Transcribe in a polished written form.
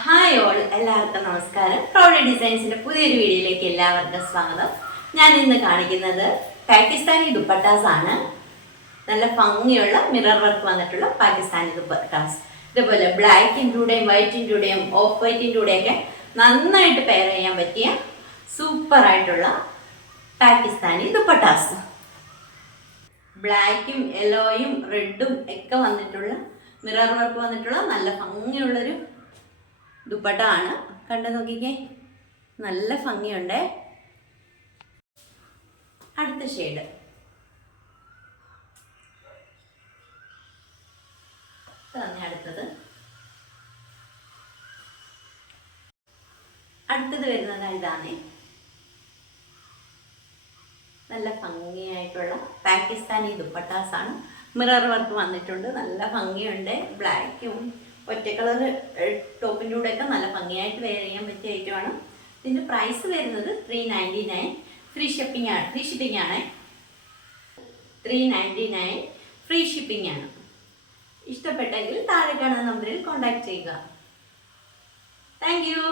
Hi all, എല്ലാവർക്കും നമസ്കാരം. Proud ഡിസൈൻസിന്റെ പുതിയൊരു വീഡിയോയിലേക്ക് എല്ലാവർക്കും സ്വാഗതം. ഞാൻ ഇന്ന് കാണിക്കുന്നത് പാകിസ്ഥാനി ദുപ്പട്ടാസ് ആണ്. നല്ല ഭംഗിയുള്ള മിറർ വർക്ക് വന്നിട്ടുള്ള പാകിസ്ഥാനി ദുപ്പട്ടാസ്. ഇതുപോലെ ബ്ലാക്കിൻ്റെയും വൈറ്റിൻ്റെയും ഓഫ് വൈറ്റിൻ്റെയൊക്കെ നന്നായിട്ട് പെയർ ചെയ്യാൻ പറ്റിയ സൂപ്പർ ആയിട്ടുള്ള പാകിസ്ഥാനി ദുപ്പട്ടാസ്. ബ്ലാക്കും യെല്ലോയും റെഡും ഒക്കെ വന്നിട്ടുള്ള മിറർ വർക്ക് വന്നിട്ടുള്ള നല്ല ഭംഗിയുള്ളൊരു ദുപ്പട്ട ആണ്. കണ്ടു നോക്കിക്കേ, നല്ല ഭംഗിയുണ്ട്. അടുത്ത ഷെയ്ഡ് അടുത്തത് വരുന്നത് ഇതാണ്. നല്ല ഭംഗിയായിട്ടുള്ള പാകിസ്ഥാനി ദുപ്പട്ടാസ് ആണ്. മിറർ വർക്ക് വന്നിട്ടുണ്ട്, നല്ല ഭംഗിയുണ്ട്. ബ്ലാക്കും ഒറ്റ കളർ ടോപ്പിൻ്റെ കൂടെയൊക്കെ നല്ല ഭംഗിയായിട്ട് വെയർ ചെയ്യാൻ പറ്റിയ ഐറ്റമാണ്. ഇതിൻ്റെ പ്രൈസ് വരുന്നത് 399. ഫ്രീ ഷിപ്പിംഗ് ആണ്. 399 ഫ്രീ ഷിപ്പിംഗ് ആണ്. ഇഷ്ടപ്പെട്ടെങ്കിൽ താഴെ കാണുന്ന നമ്പറിൽ കോൺടാക്ട് ചെയ്യുക. Thank you.